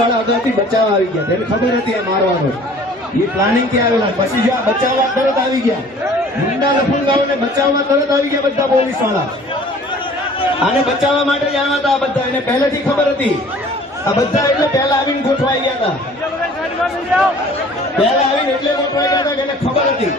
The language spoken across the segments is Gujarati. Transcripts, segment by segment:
વાળા અગાઉથી બચાવવા આવી ગયા, તેને ખબર હતી આ મારવાનો, એ પ્લાનિંગ થી આવેલા. પછી જો આ બચાવવા તરત આવી ગયા, ગુંડા લફંગાઓને બચાવવા તરત આવી ગયા બધા પોલીસ વાળા. આને બચાવવા માટે જ આવ્યા હતા આ બધા, એને પહેલેથી ખબર હતી. આ બધા એટલે પહેલા આવીને ગોઠવાઈ ગયા હતા, પહેલા આવીને એટલે ગોઠવાઈ ગયા હતા કે એને ખબર હતી.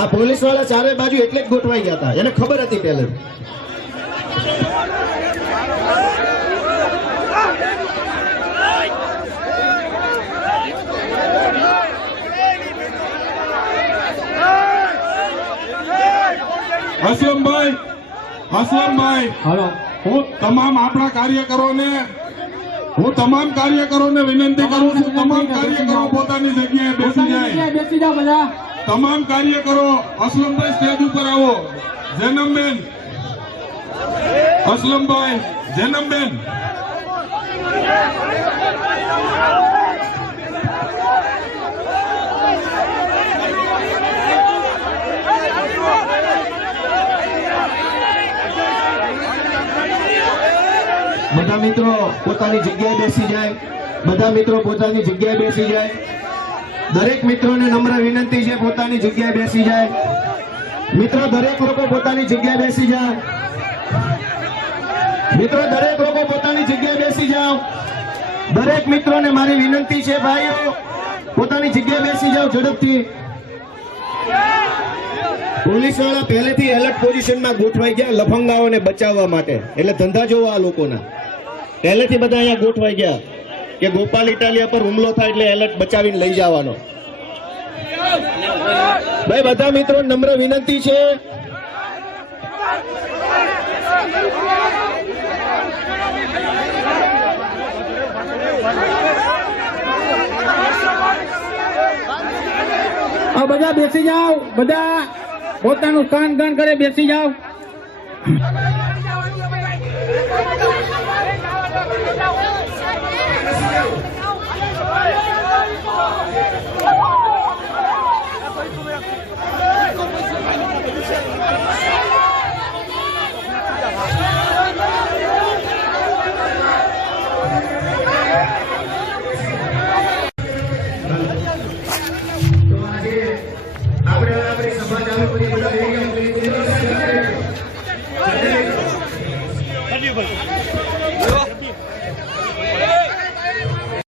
આ પોલીસ વાળા ચારે બાજુ એટલે જ ગોઠવાઈ ગયા હતા, એને ખબર હતી પહેલે. અસલમભાઈ, હું તમામ આપણા કાર્યકરોને વિનંતી કરું છું, તમામ કાર્યકરો પોતાની જગ્યાએ બેસી જાય. બધા તમામ કાર્યકરો, અસલમભાઈ સ્ટેજ ઉપર આવો. જેનમબેન, અસલમભાઈ, જેનમબેન, બધા મિત્રો પોતાની જગ્યાએ બેસી જાય, બધા મિત્રો પોતાની જગ્યાએ બેસી જાય. દરેક મિત્રોને નમ્ર વિનંતી છે પોતાની જગ્યાએ બેસી જાય. મિત્રો દરેક લોકો પોતાની જગ્યાએ બેસી જાય. મિત્રો દરેક લોકો પોતાની જગ્યાએ બેસી જાઓ. દરેક મિત્રોને મારી વિનંતી છે ભાઈઓ, પોતાની જગ્યાએ બેસી જાઓ ઝડપથી. પોલીસ વાળા પહેલેથી એલર્ટ પોઝિશનમાં ગોઠવાઈ ગયા લફંગાઓને બચાવવા માટે. એટલે ધંધા જોવા આ લોકોના પહેલેથી બધા અહીંયા ગોઠવાઈ ગયા કે ગોપાલ ઇટાલિયા પર હુમલો થાય એટલે એલર્ટ બચાવીને લઈ જવાનો. ભાઈ બધા મિત્રો નમ્ર વિનંતી છે, બધા બેસી જાઓ, બધા પોતાનું કાન કાન કરે બેસી જાઓ. આપણે